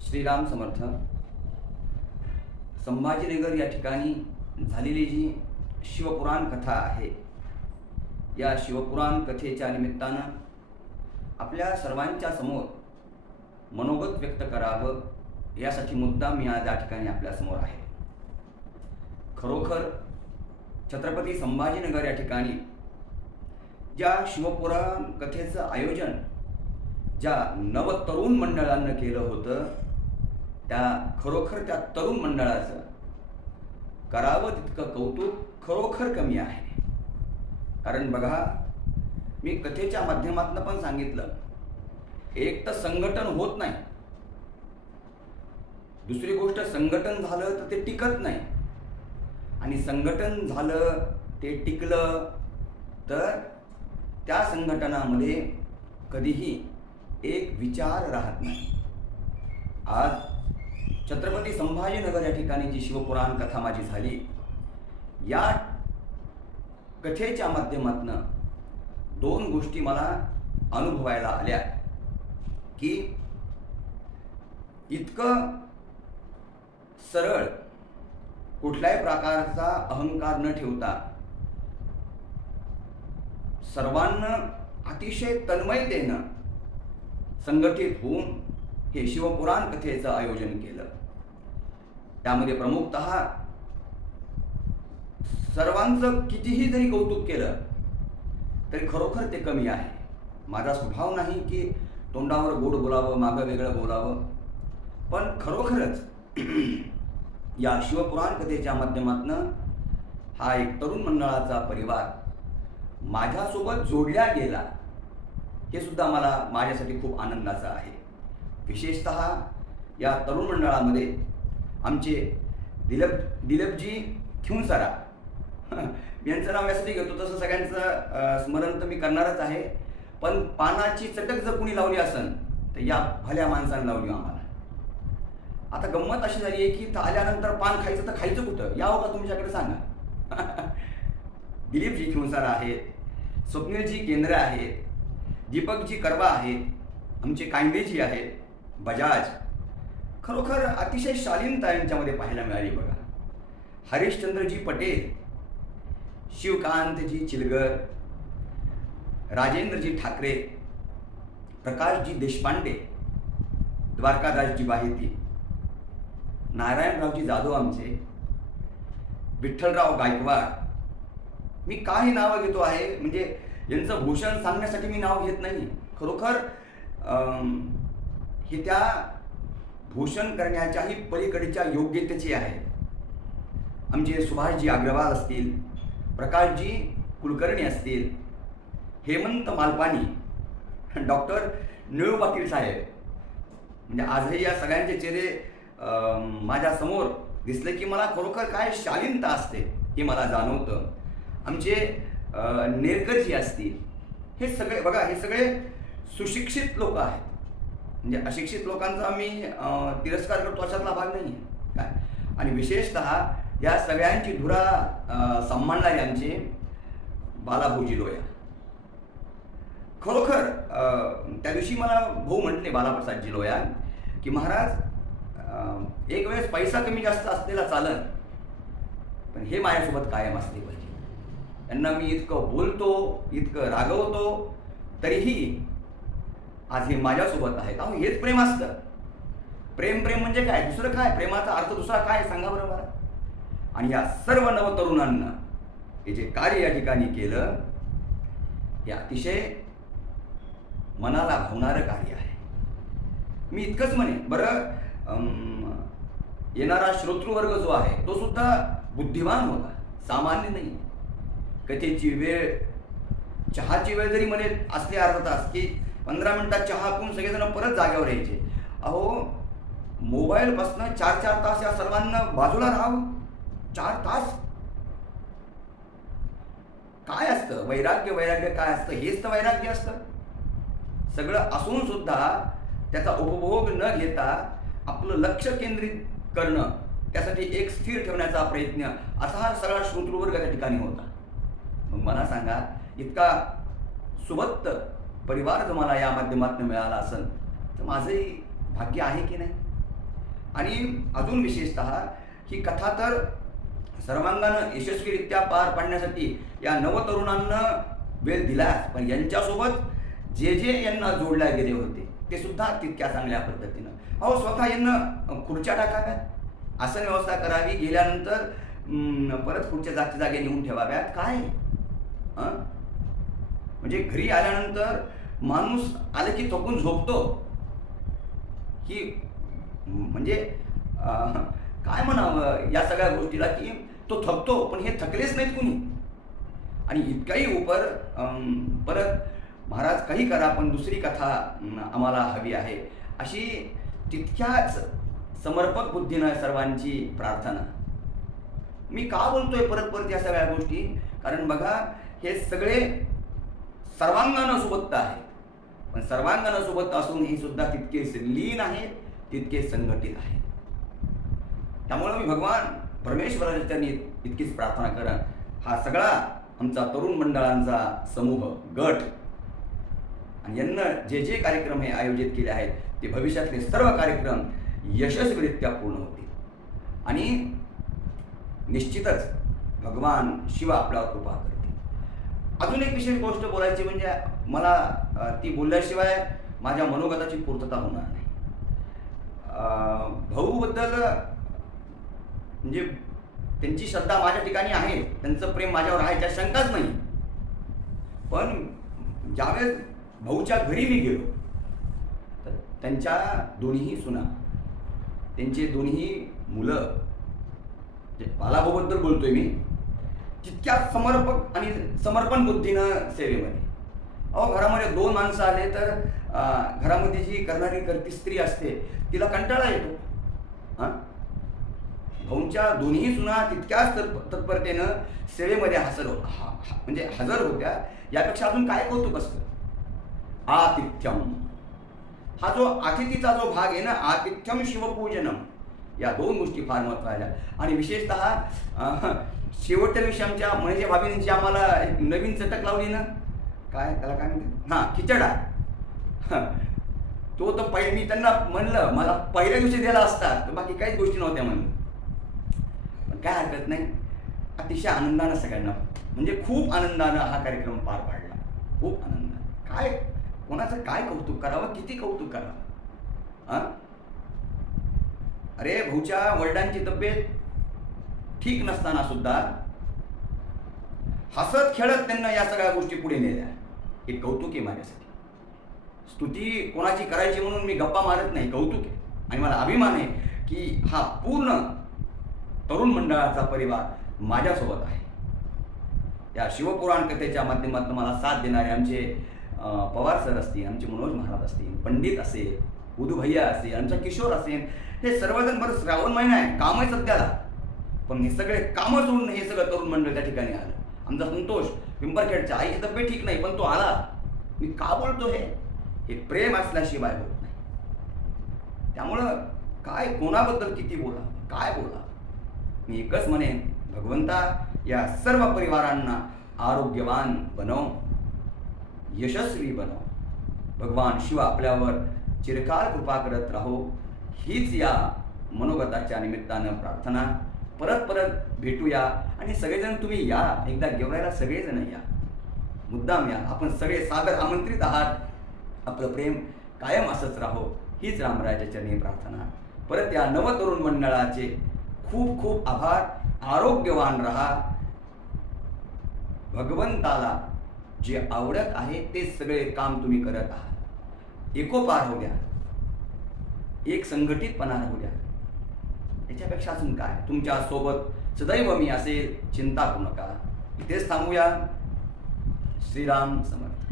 श्रीराम समर्थ. संभाजीनगर या ठिकाणी झालेली जी शिवपुराण कथा आहे, या शिवपुराण कथेच्या निमित्तानं आपल्या सर्वांच्या समोर मनोगत व्यक्त करावं यासाठी मुद्दाम मी आज या ठिकाणी आपल्यासमोर आहे. खरोखर छत्रपती संभाजीनगर या ठिकाणी ज्या शिवपुराण कथेचं आयोजन ज्या नवतरुण मंडळानं केलं होतं, खरोखर त्या तरुण मंडळाचं करावं तितकं कौतुक खरोखर कमी आहे. कारण बघा, मी कथेच्या माध्यमातून पण सांगितलं, एक तर संघटन होत नाही, दुसरी गोष्ट संघटन झालं तर ते टिकत नाही, आणि संघटन झालं ते टिकलं तर त्या संघटनामध्ये कधीही एक विचार राहत नाही. आज छत्रपती संभाजीनगर या ठिकाणी जी शिवपुराण कथा माझी झाली, या कथेच्या माध्यमातून दोन गोष्टी मला अनुभवायला आल्या की इतकं सरळ, कुठल्याही प्रकारचा अहंकार न ठेवता सर्वांना अतिशय तन्मयतेनं संघटित होऊन हे शिवपुराण कथेचं आयोजन केलं. त्यामध्ये प्रमुखतः सर्वांचं कितीही जरी कौतुक केलं तरी खरोखर ते कमी आहे. माझा स्वभाव नाही की तोंडावर गोड बोलावं, मागं वेगळं बोलावं, पण खरोखरच या शिवपुराण कथेच्या माध्यमातून हा एक तरुण मंडळाचा परिवार माझ्यासोबत जोडला गेला, हे सुद्धा माझ्यासाठी खूप आनंदाचं आहे. विशेषतः या तरुण मंडळामध्ये आमचे दिलीपजी खिवसरा, यांचं नाव यासाठी घेतो, तसं सगळ्यांचं स्मरण तर मी करणारच आहे, पण पानाची चटक जर कुणी लावली असेल तर या भल्या माणसाने लावली आम्हाला. आता गंमत अशी झाली आहे की आल्यानंतर पान खायचं तर खायचं कुठं, यावं का तुमच्याकडे सांगा. दिलीपजी खिवसरा आहेत, स्वप्नीलजी केंद्रे आहेत, दीपकजी करवा आहेत, आमचे कांडेजी आहेत, बजाज. खरोखर अतिशय शालीनता यांच्यामध्ये पाहायला मिळाली बघा. हरिश्चंद्रजी पटेल, शिवकांतजी चिलगर, राजेंद्रजी ठाकरे, प्रकाशजी देशपांडे, द्वारकादासजी बाहेती, नारायणरावजी जाधव आमचे, विठ्ठलराव गायकवाड. मी काही नावं घेतो आहे, म्हणजे यांचं भूषण सांगण्यासाठी मी नाव घेत नाही. खरोखर हे त्या भूषण करण्याच्याही पलीकडच्या योग्यतेचे आहे. आमचे सुभाषजी अग्रवाल असतील, प्रकाशजी कुलकर्णी असतील, हेमंत मालपानी, डॉक्टर निळू पाटील साहेब. म्हणजे आजही या सगळ्यांचे चेहरे माझ्यासमोर दिसले की मला खरोखर काय शालीनता असते हे मला जाणवतं. आमचे नेरकरजी असतील, हे सगळे बघा, हे सगळे सुशिक्षित लोक आहेत. म्हणजे अशिक्षित लोकांचा मी तिरस्कार करतो अशातला भाग नाही आहे काय. आणि विशेषतः या सगळ्यांची धुरा सांभाळणारे आमचे बालाभाऊजी लोया. खरोखर त्या दिवशी मला भाऊ म्हटले, बालाप्रसादजी लोया, की महाराज एक वेळेस पैसा कमी जास्त असलेला चालन, पण हे माझ्यासोबत कायम असले पाहिजे. त्यांना मी इतकं बोलतो, इतकं रागवतो, तरीही आज हे माझ्यासोबत आहेत. अहो, हेच प्रेम असतं. प्रेम म्हणजे काय, दुसरं काय, प्रेमाचा अर्थ दुसरा काय सांगा बरं मला. आणि या सर्व नवतरुणांना हे जे कार्य या ठिकाणी केलं, हे अतिशय मनाला भावणारं कार्य आहे. मी इतकंच म्हणेन बरं, येणारा श्रोतृवर्ग जो आहे तो सुद्धा बुद्धिमान होता, सामान्य नाही. कथेची वेळ, चहाची वेळ जरी म्हणे असली अर्धा तास, की 15 मिनिटात चहा पिऊन सगळेजण परत जागेवर यायचे. अहो, मोबाईलपासून 4-4 तास या सर्वांना बाजूला राहावं. 4 तास काय असतं? वैराग्य काय असतं? हेच तर वैराग्य असतं. सगळं असून सुद्धा त्याचा उपभोग न घेता आपलं लक्ष केंद्रित करणं, त्यासाठी एक स्थिर ठेवण्याचा प्रयत्न, असा हा सगळा श्रोतृवर्ग त्या ठिकाणी होता. मग मला सांगा, इतका सुबत्त परिवार जर मला या माध्यमातून मिळाला असेल तर माझंही भाग्य आहे की नाही. आणि अजून विशेषतः ही कथा तर सर्वांगानं यशस्वीरित्या पार पाडण्यासाठी या नवतरुणांना वेळ दिलाच, पण यांच्यासोबत जे जे यांना जोडल्या गेले होते ते सुद्धा तितक्या चांगल्या पद्धतीनं. अहो स्वतः यांना खुर्च्या टाकाव्यात, आसन व्यवस्था करावी, गेल्यानंतर परत खुर्च्या जागे नेऊन ठेवाव्यात. काय म्हणजे घरी आल्यानंतर माणूस आलं की थकून झोपतो की म्हणजे काय म्हणावं या सगळ्या गोष्टीला की तो थकतो, पण हे थकलेच नाहीत कुणी. आणि इतकाही परत महाराज काही करा पण दुसरी कथा आम्हाला हवी आहे, अशी तितक्याच समर्पक बुद्धीनं सर्वांची प्रार्थना. मी का बोलतोय परत परत या सगळ्या गोष्टी, कारण बघा हे सगळे सर्वांगानं सोबत आहेत, पण सर्वांगानं सोबत असून हे सुद्धा तितकेच लीन आहेत, तितकेच संघटित आहेत. त्यामुळे मी भगवान परमेश्वराच्या चरणी इतकीच प्रार्थना करा, हा सगळा आमचा तरुण मंडळांचा समूह गट आणि यांना जे जे कार्यक्रम हे आयोजित केले आहेत ते भविष्यातले सर्व कार्यक्रम यशस्वीरित्या पूर्ण होतील. आणि निश्चितच भगवान शिव आपल्यावर कृपा करतील. अजून एक विशेष गोष्ट बोलायची म्हणजे मला ती बोलल्याशिवाय माझ्या मनोगताची पूर्तता होणार नाही. भाऊबद्दल म्हणजे त्यांची श्रद्धा माझ्या ठिकाणी आहे, त्यांचं प्रेम माझ्यावर आहे, त्यात शंकाच नाही. पण ज्यावेळेस भाऊच्या घरी मी गेलो तर त्यांच्या दोन्ही सुना, त्यांचे दोन्ही मुलं, बालाभाऊबद्दल बोलतोय मी, तितक्या समर्पक आणि समर्पण बुद्धीनं सेवेमध्ये. अहो घरामध्ये 2 माणसं आले तर घरामध्ये जी करती स्त्री असते तिला कंटाळा येतो. भाऊंच्या दोन्ही सुना तितक्याच तत्परतेनं सेवेमध्ये म्हणजे हजर होत्या. यापेक्षा अजून काय कौतुक असतं. आतिथ्यम हा जो अतिथीचा जो भाग आहे ना, आतिथ्यम शिवपूजनम, या 2 गोष्टी फार महत्त्वाच्या. आणि विशेषतः शेवटच्या दिवशी आमच्या म्हणजे भाभींची आम्हाला एक नवीन चटक लावली ना, काय त्याला काय म्हणते, खिचडा. तो तर मी त्यांना म्हणलं मला पहिल्या दिवशी दिला असता तर बाकी काहीच गोष्टी नव्हत्या म्हणून. पण काय हरकत नाही, अतिशय आनंदानं सगळ्यांना म्हणजे खूप आनंदानं हा कार्यक्रम पार पाडला. खूप आनंदानं. काय कोणाचं काय कौतुक करावं, किती कौतुक करावं. अरे भाऊच्या वडिलांची तब्येत ठीक नसताना सुद्धा हसत खेळत त्यांना या सगळ्या गोष्टी पुढे नेल्या. हे कौतुक आहे माझ्यासाठी. स्तुती कोणाची करायची म्हणून मी गप्पा मारत नाही, कौतुक आहे. आणि मला अभिमान आहे की हा पूर्ण तरुण मंडळाचा परिवार माझ्यासोबत आहे. या शिवपुराण कथेच्या माध्यमातून मला साथ देणारे आमचे पवार सर असतील, आमचे मनोज महाराज असतील, पंडित असेल, उदू भैया असेल, आमचा किशोर असेल, हे सर्वजण. बरं श्रावण महिना आहे, काम आहे सध्याला, पण हे सगळे कामं सोडून हे सगळं तरुण मंडळ त्या ठिकाणी आलं. आमचा संतोष पिंपरखेडच्या आईची तब्येत ठीक नाही पण तो आला. मी का बोलतो हे प्रेम असल्याशिवाय होत नाही. त्यामुळं काय कोणाबद्दल किती बोला, काय बोला, मी एकच म्हणेन, भगवंता या सर्व परिवारांना आरोग्यवान बनव, यशस्वी बनव. भगवान शिव आपल्यावर चिरकाल कृपा करत राहो, हीच या मनोगताच्या निमित्तानं प्रार्थना. परत भेटूया आणि सगळेजण तुम्ही या, एकदा गेवरायला सगळेजण या, मुद्दाम या. आपण सगळे सादर आमंत्रित आहात. आपलं प्रेम कायम असंच राहो, हीच रामरायाच्या चरणी प्रार्थना. परत या नवतरुण मंडळाचे खूप खूप आभार. आरोग्यवान रहा. भगवंताला जे आवडत आहे ते सगळे काम तुम्ही करत आहात. एकोपार होऊ द्या, एक संघटितपणा राहू द्या. याच्यापेक्षा अजून काय. तुमच्या सोबत सदैव मी असेल, चिंता करू नका. इथेच थांबूया. श्रीराम समर्थ.